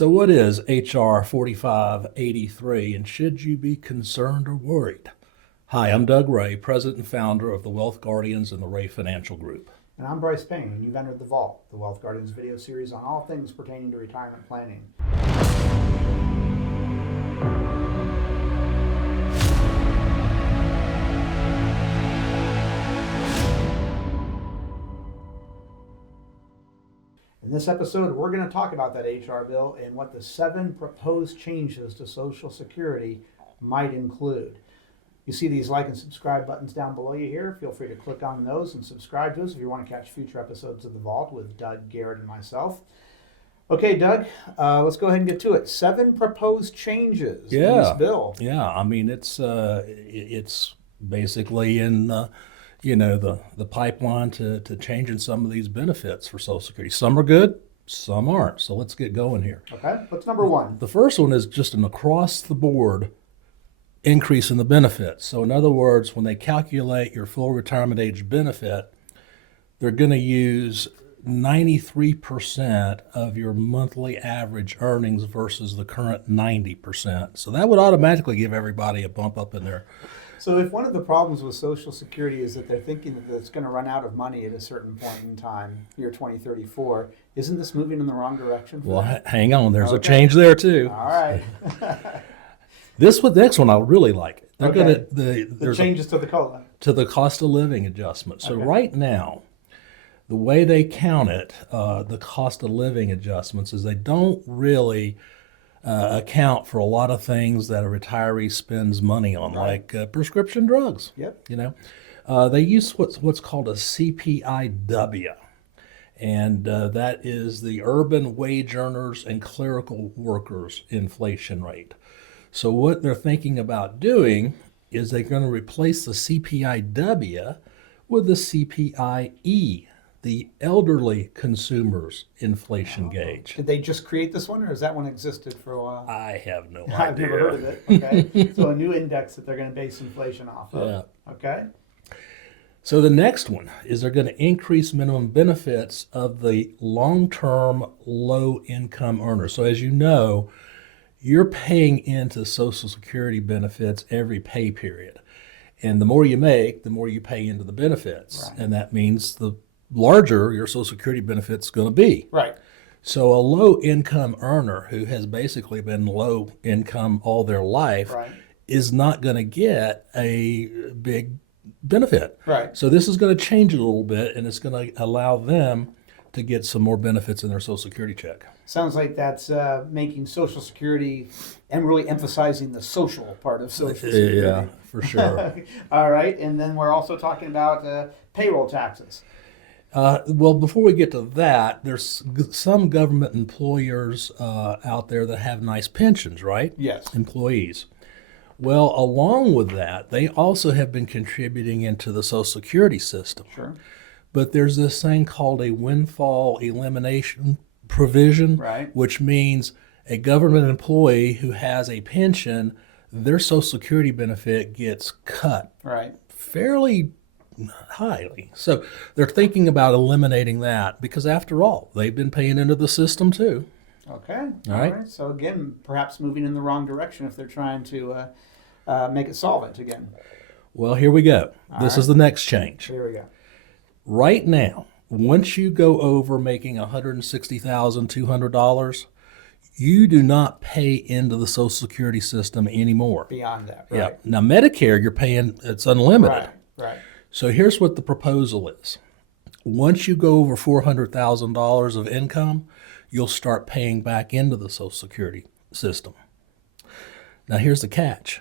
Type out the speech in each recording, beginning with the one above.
So what is HR 4583, and should you be concerned or worried? Hi, I'm Doug Ray, president and founder of the Wealth Guardians and the Ray Financial Group. And I'm Brice Payne, and you've entered The Vault, the Wealth Guardians video series on all things pertaining to retirement planning. In this episode, we're going to talk about that HR bill and what the 7 proposed changes to Social Security might include. You see these like and subscribe buttons down below you here. Feel free to click on those and subscribe to us if you want to catch future episodes of The Vault with Doug, Garrett, and myself. Okay, Doug, let's go ahead and get to it. 7 proposed changes in this bill. Yeah, I mean, it's basically in the pipeline to changing some of these benefits for Social Security. Some are good, some aren't. So let's get going here. Okay, what's number 1? The first one is just an across-the-board increase in the benefits. So in other words, when they calculate your full retirement age benefit, they're going to use 93% of your monthly average earnings versus the current 90%. So that would automatically give everybody a bump up in there. So if one of the problems with Social Security is that they're thinking that it's going to run out of money at a certain point in time, year 2034, isn't this moving in the wrong direction? Well, hang on. There's a change there too. All right. The next one I really like. They're Okay. the changes to the COLA. To the cost of living adjustment. So right now, the way they count it, the cost of living adjustments, is they don't really account for a lot of things that a retiree spends money on, like prescription drugs. Yep. They use what's called a CPIW, and that is the Urban Wage Earners and Clerical Workers Inflation Rate. So what they're thinking about doing is they're going to replace the CPIW with the CPIE, the Elderly Consumers Inflation Gauge. Did they just create this one, or has that one existed for a while? I have no idea. I've never heard of it. Okay. So a new index that they're going to base inflation off of. Yeah. Okay. So the next one is they're going to increase minimum benefits of the long-term low-income earners. So as you know, you're paying into Social Security benefits every pay period. And the more you make, the more you pay into the benefits. Right. And that means the larger your Social Security benefit's going to be. Right. So a low-income earner who has basically been low income all their life is not going to get a big benefit. Right. So this is going to change it a little bit, and it's going to allow them to get some more benefits in their Social Security check. Sounds like that's making Social Security and really emphasizing the social part of Social Security. Yeah, for sure. All right. And then we're also talking about payroll taxes. Well, before we get to that, there's some government employers out there that have nice pensions, right? Yes. Employees. Well, along with that, they also have been contributing into the Social Security system. Sure. But there's this thing called a windfall elimination provision, which means a government employee who has a pension, their Social Security benefit gets cut fairly highly. So they're thinking about eliminating that because, after all, they've been paying into the system too. Okay. All right. So again, perhaps moving in the wrong direction if they're trying to make it solvent again. Well, here we go. This is the next change. Here we go. Right now, once you go over making $160,200, you do not pay into the Social Security system anymore. Beyond that, Yeah. Now, Medicare, you're paying, it's unlimited. Right. So here's what the proposal is. Once you go over $400,000 of income, you'll start paying back into the Social Security system. Now, here's the catch.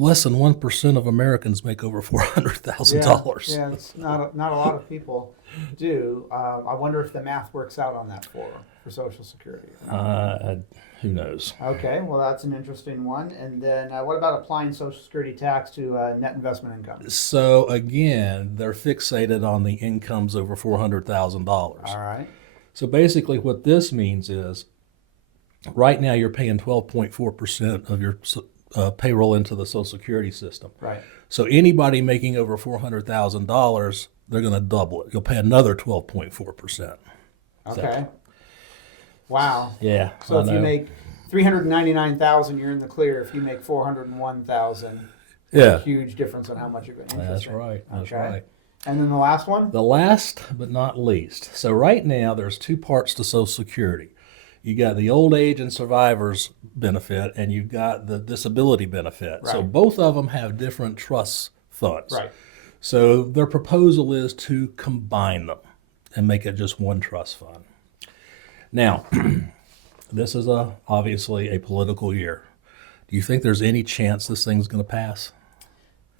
Less than 1% of Americans make over $400,000. Yeah, it's not a lot of people do. I wonder if the math works out on that for Social Security. Who knows? Okay, well, that's an interesting one. And then what about applying Social Security tax to net investment income? So again, they're fixated on the incomes over $400,000. All right. So basically what this means is right now you're paying 12.4% of your payroll into the Social Security system. Right. So anybody making over $400,000, they're going to double it. You'll pay another 12.4%. Okay. Wow. Yeah. So I if you know. make 399,000, you're in the clear. If you make 401,000, Yeah. huge difference on how much you're going to interest That's rate. right. That's Okay. right. And then the last one? The last but not least. So right now there's two parts to Social Security. You got the old age and survivors benefit, and you've got the disability benefit. So Right. both of them have different trust funds. Right. So their proposal is to combine them and make it just one trust fund. Now, this is obviously a political year. Do you think there's any chance this thing's going to pass?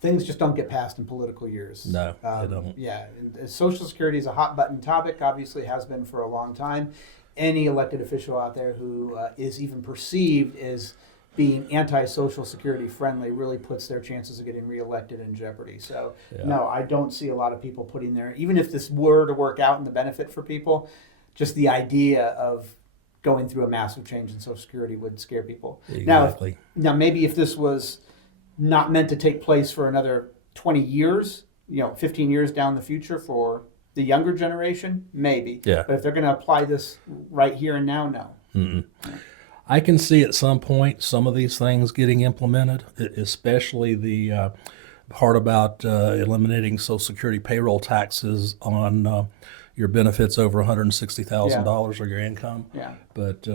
Things just don't get passed in political years. No, they don't. Yeah, and Social Security is a hot button topic. Obviously, has been for a long time. Any elected official out there who is even perceived as being anti-Social Security friendly really puts their chances of getting reelected in jeopardy. So, Yeah. no, I don't see a lot of people putting their, even if this were to work out and the benefit for people, just the idea of going through a massive change in Social Security would scare people. Exactly. Now, maybe if this was not meant to take place for another 20 years, 15 years down the future for the younger generation, maybe. Yeah. But if they're going to apply this right here and now, no. Mm-mm. I can see at some point some of these things getting implemented, especially the part about eliminating Social Security payroll taxes on your benefits over $160,000 or your income. Yeah. But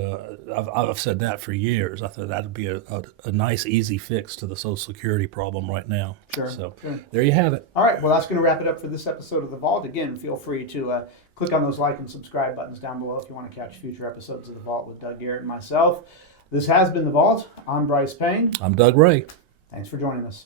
I've said that for years. I thought that'd be a nice, easy fix to the Social Security problem right now. Sure. So Sure. there you have it. All right. Well, that's going to wrap it up for this episode of The Vault. Again, feel free to click on those like and subscribe buttons down below if you want to catch future episodes of The Vault with Doug Garrett and myself. This has been The Vault. I'm Brice Payne. I'm Doug Ray. Thanks for joining us.